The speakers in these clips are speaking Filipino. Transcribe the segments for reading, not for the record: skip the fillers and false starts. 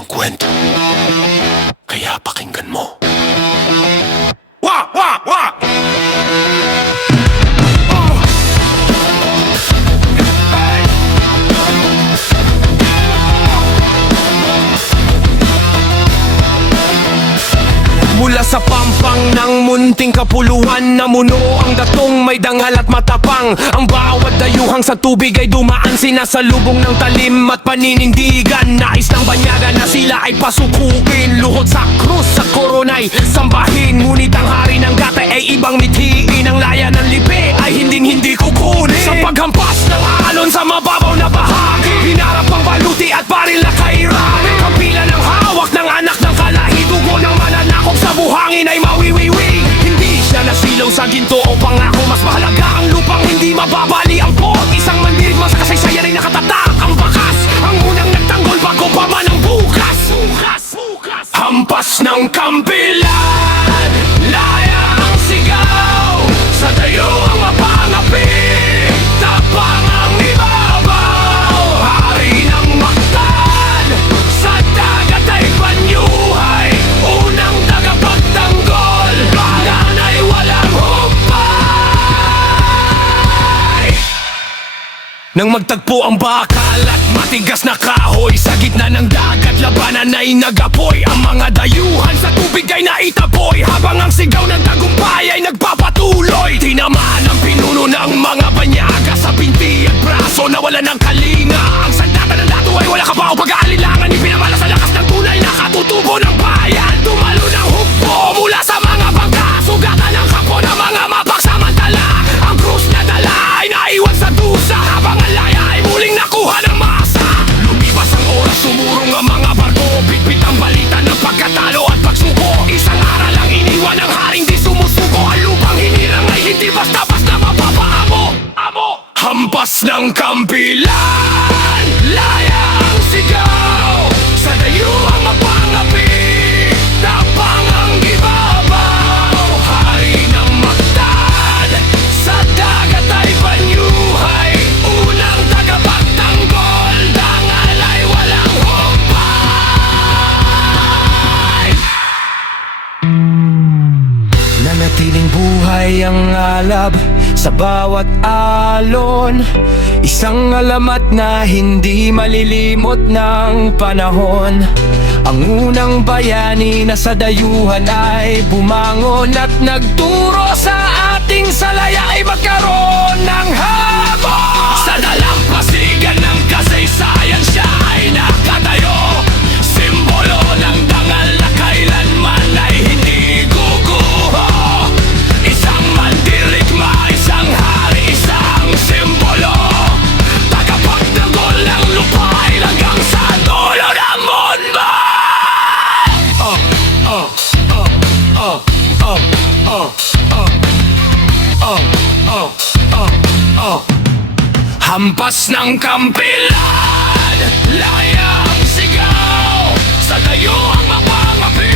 ang kwento. Kaya pakinggan mo. Wah! Wah! Wah! Mula sa pampang ng munting kapuluhan, namuno ang datong may dangal at matapang. Ang bawat dayuhang sa tubig ay dumaan, sinasalubong ng talim at paninindigan. Nais ng banyaga na sila ay pasukuin, luhod sa krus sa koronay sambahin. Ngunit ang hari ng gata ay ibang mithiin, ang laya ng lipi ay hindi kukunin. Sa paghampas ng alon sa mababaw na bahagi, hinarap ang baluti at baril na kairami. Kapila ng hawak ng anak ng kalahi, dugo ng mananakop sa buhangin ay mawiwiwi. Hindi siya nasilaw sa ginto o pangako, mas mahalaga ang lupang hindi mababali ang pot. Isang mandirigma sa kasaysayan ay nakatatak ang bakas, ang unang nagtanggol bago pa man ang bukas. Hampas ng kampilan, laya ang sigaw, sa tayo ang mapangapi, tapang ang ibabaw, hari ng maktan, sa dagat ay panyuhay, unang tagapagtanggol, balan ay walang humpay. Nang magtagpo ang bakal at matigas na kahoy, sa gitna ng dagat labanan ay nagapoy. Ang mga dayuhan sa tubig ay naitaboy, habang ang sigaw ng tagumpay ay nagpapatuloy. Tinamaan ang pinuno ng mga banyaga sa binti at braso, nawala ng kalinga. Ang sandata ng dato ay wala ka pa o pag-aalilangan, ipinamala sa lakas ng tunay na katutubo ng bayan. Tumalo ng hukbo mula sa mga bangka, sugatan ng kampo ng mga mapagsamantala. Ang krus na dala ay naiwan sa dusa, habang ang laya ay muling nakuha ng masa. Lumipas ang oras, sumurong ang mga barko, bitbit ang balita ng pagkatalo at pagsuko. Isang aral ang iniwan ng haring di sumusuko, ang lupang hinirang ay hindi basta-basta mapapaamo. Hampas ng kampilan, laya ang sigaw, sa dayo ang mapangapi, tapang ang ibabaw, hari ng maktan, sa dagat ay panyuhay, unang tagapagtanggol, dangal ay walang humpay. Nanatiling buhay ang alab sa bawat alon, isang alamat na hindi malilimot ng panahon. Ang unang bayani na sa dayuhan ay bumangon at nagturo sa ating salaya ay magkaroon ng habon. Sa dalampasigan ng kasaysayan siya ay nakatayo, simbolo ng dangal na kailanman ay hindi guguho. Isang mandirigma, isang hari, isang simbolo, tagapagtanggol ng lupay hanggang sa dulo ng mundo. Hampas ng kampilan, laya ang sigaw, sa tayo ang mapangapi,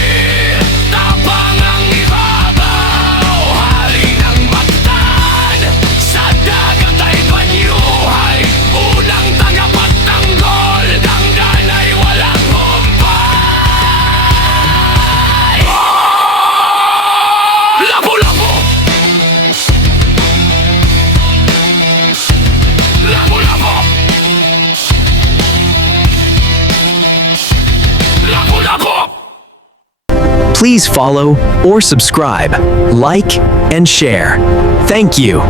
tapang ang ibabaw, hari ng maktan, sa dagat ay panyuhay, unang tagapagtanggol, dangdan ay walang humpay. Labo-labo! Labo-labo! Labo-labo! Please follow or subscribe, like, and share. Thank you.